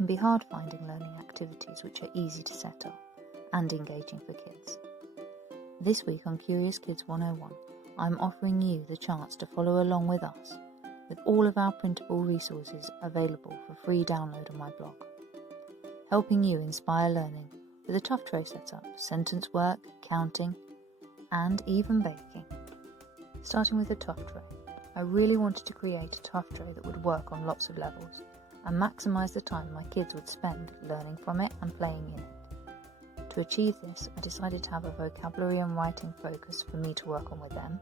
can be hard finding learning activities which are easy to set up and engaging for kids. This week on Curious Kids 101, I'm offering you the chance to follow along with us with all of our printable resources available for free download on my blog, helping you inspire learning with a Tuff tray setup, sentence work, counting, and even baking. Starting with the Tuff tray, I really wanted to create a Tuff tray that would work on lots of levels and maximise the time my kids would spend learning from it and playing in it. To achieve this, I decided to have a vocabulary and writing focus for me to work on with them,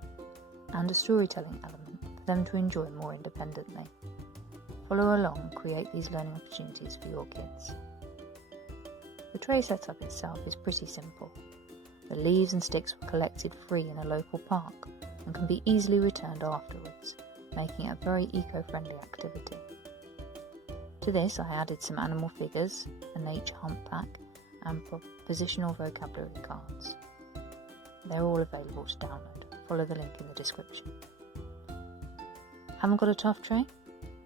and a storytelling element for them to enjoy more independently. Follow along and create these learning opportunities for your kids. The tray setup itself is pretty simple. The leaves and sticks were collected free in a local park and can be easily returned afterwards, making it a very eco-friendly activity. To this I added some animal figures, a nature hunt pack, and positional vocabulary cards. They're all available to download. Follow the link in the description. Haven't got a Tuff tray?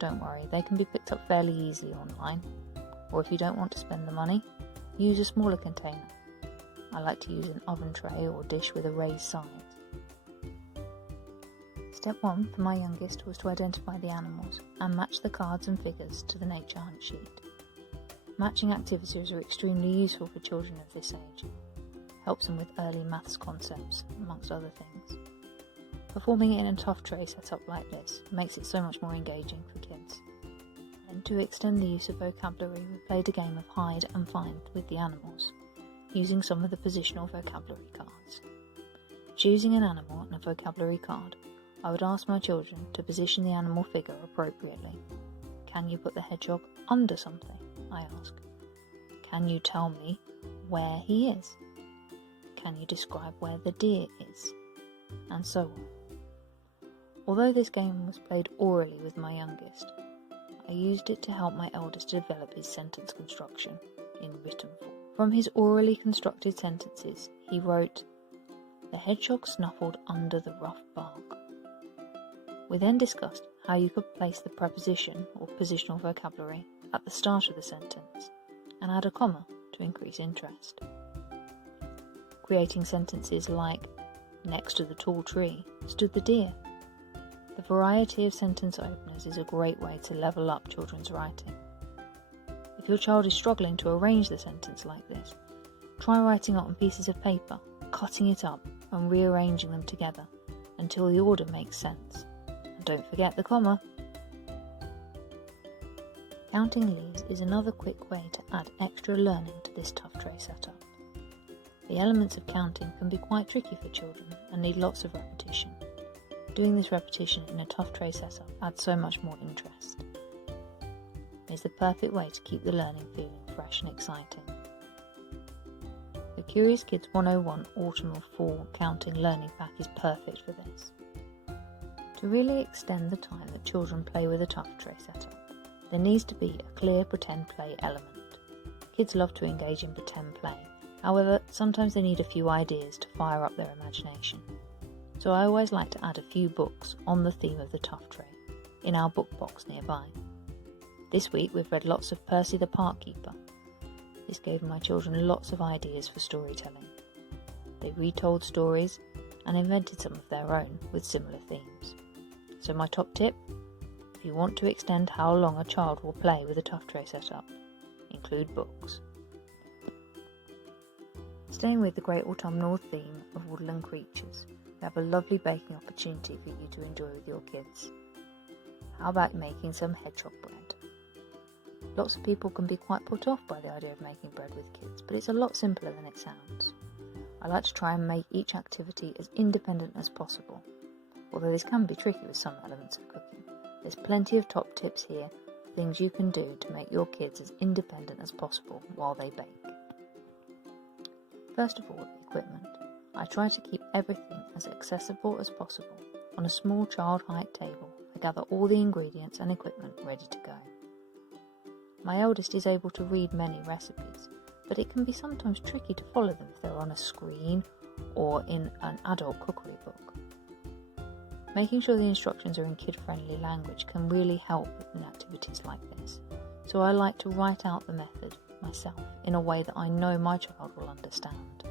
Don't worry, they can be picked up fairly easily online. Or if you don't want to spend the money, use a smaller container. I like to use an oven tray or dish with a raised side. Step 1 for my youngest was to identify the animals and match the cards and figures to the nature hunt sheet. Matching activities are extremely useful for children of this age. Helps them with early maths concepts, amongst other things. Performing it in a Tuff tray set up like this makes it so much more engaging for kids. And to extend the use of vocabulary, we played a game of hide and find with the animals, using some of the positional vocabulary cards. Choosing an animal and a vocabulary card, I would ask my children to position the animal figure appropriately. Can you put the hedgehog under something? I ask. Can you tell me where he is? Can you describe where the deer is? And so on. Although this game was played orally with my youngest, I used it to help my eldest develop his sentence construction in written form. From his orally constructed sentences, he wrote, "The hedgehog snuffled under the rough bark." We then discussed how you could place the preposition or positional vocabulary at the start of the sentence and add a comma to increase interest. Creating sentences like, "Next to the tall tree stood the deer." The variety of sentence openers is a great way to level up children's writing. If your child is struggling to arrange the sentence like this, try writing it on pieces of paper, cutting it up and rearranging them together until the order makes sense. And don't forget the comma. Counting leaves is another quick way to add extra learning to this Tuff tray setup. The elements of counting can be quite tricky for children and need lots of repetition. Doing this repetition in a Tuff tray setup adds so much more interest. It's the perfect way to keep the learning feeling fresh and exciting. The Curious Kids 101 Autumn or Fall Counting Learning Pack is perfect for this. To really extend the time that children play with a Tuff tray setup, there needs to be a clear pretend play element. Kids love to engage in pretend play, however, sometimes they need a few ideas to fire up their imagination. So I always like to add a few books on the theme of the Tuff tray in our book box nearby. This week we've read lots of Percy the Park Keeper. This gave my children lots of ideas for storytelling. They retold stories and invented some of their own with similar themes. So my top tip, if you want to extend how long a child will play with a Tuff tray setup, include books. Staying with the great autumnal theme of woodland creatures, we have a lovely baking opportunity for you to enjoy with your kids. How about making some hedgehog bread? Lots of people can be quite put off by the idea of making bread with kids, but it's a lot simpler than it sounds. I like to try and make each activity as independent as possible. Although this can be tricky with some elements of cooking, there's plenty of top tips here for things you can do to make your kids as independent as possible while they bake. First of all, equipment. I try to keep everything as accessible as possible. On a small child height table, I gather all the ingredients and equipment ready to go. My eldest is able to read many recipes, but it can be sometimes tricky to follow them if they're on a screen or in an adult cookery book. Making sure the instructions are in kid-friendly language can really help in activities like this, so I like to write out the method myself in a way that I know my child will understand.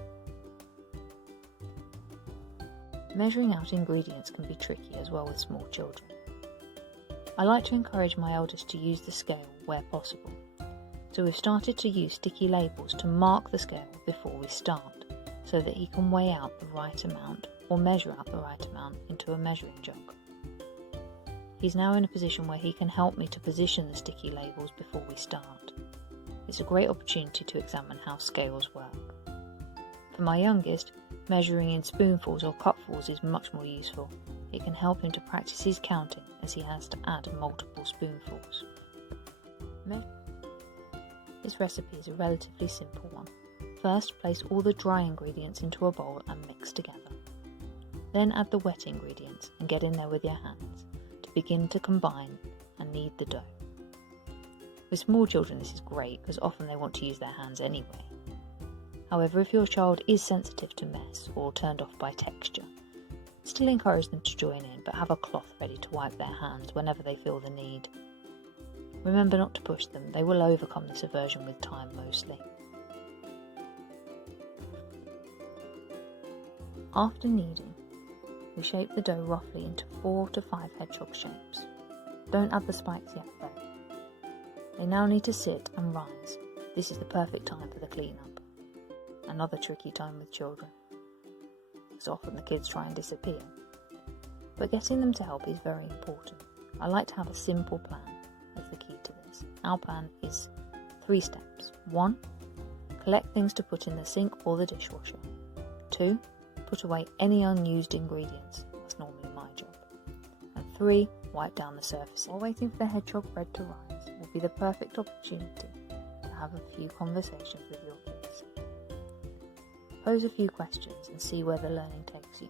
Measuring out ingredients can be tricky as well with small children. I like to encourage my eldest to use the scale where possible, so we've started to use sticky labels to mark the scale before we start, so that he can weigh out the right amount or measure out the right amount into a measuring jug. He's now in a position where he can help me to position the sticky labels before we start. It's a great opportunity to examine how scales work. For my youngest, measuring in spoonfuls or cupfuls is much more useful. It can help him to practice his counting as he has to add multiple spoonfuls. This recipe is a relatively simple one. First, place all the dry ingredients into a bowl and mix together. Then add the wet ingredients and get in there with your hands to begin to combine and knead the dough. With small children this is great because often they want to use their hands anyway. However, if your child is sensitive to mess or turned off by texture, still encourage them to join in, but have a cloth ready to wipe their hands whenever they feel the need. Remember not to push them, they will overcome this aversion with time mostly. After kneading, we shape the dough roughly into 4 to 5 hedgehog shapes. Don't add the spikes yet though. They now need to sit and rise. This is the perfect time for the clean-up. Another tricky time with children, because often the kids try and disappear. But getting them to help is very important. I like to have a simple plan as the key to this. Our plan is 3 steps. 1. Collect things to put in the sink or the dishwasher. 2. Put away any unused ingredients. That's normally my job. And 3. Wipe down the surface. While waiting for the hedgehog bread to rise will be the perfect opportunity to have a few conversations with your kids. Pose a few questions and see where the learning takes you.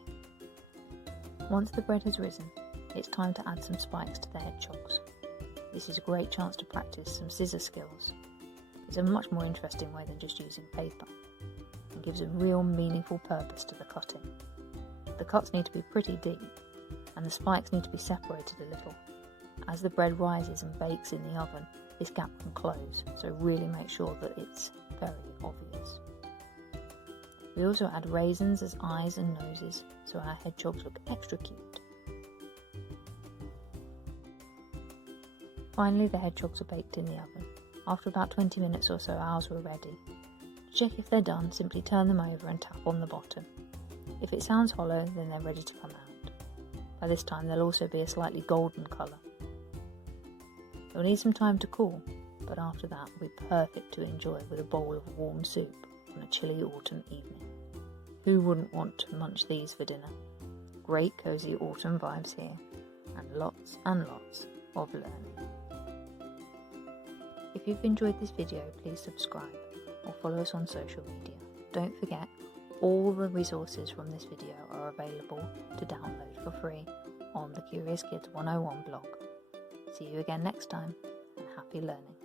Once the bread has risen, it's time to add some spikes to the hedgehogs. This is a great chance to practice some scissor skills. It's a much more interesting way than just using paper, and gives a real meaningful purpose to the cutting. The cuts need to be pretty deep, and the spikes need to be separated a little. As the bread rises and bakes in the oven, this gap can close, so really make sure that it's very obvious. We also add raisins as eyes and noses, so our hedgehogs look extra cute. Finally, the hedgehogs are baked in the oven. After about 20 minutes or so, ours were ready. To check if they're done, simply turn them over and tap on the bottom. If it sounds hollow, then they're ready to come out. By this time, they'll also be a slightly golden colour. They'll need some time to cool, but after that, will be perfect to enjoy with a bowl of warm soup on a chilly autumn evening. Who wouldn't want to munch these for dinner? Great cosy autumn vibes here, and lots of learning. If you've enjoyed this video, please subscribe or follow us on social media. Don't forget, all the resources from this video are available to download for free on the Curious Kids 101 blog. See you again next time, and happy learning.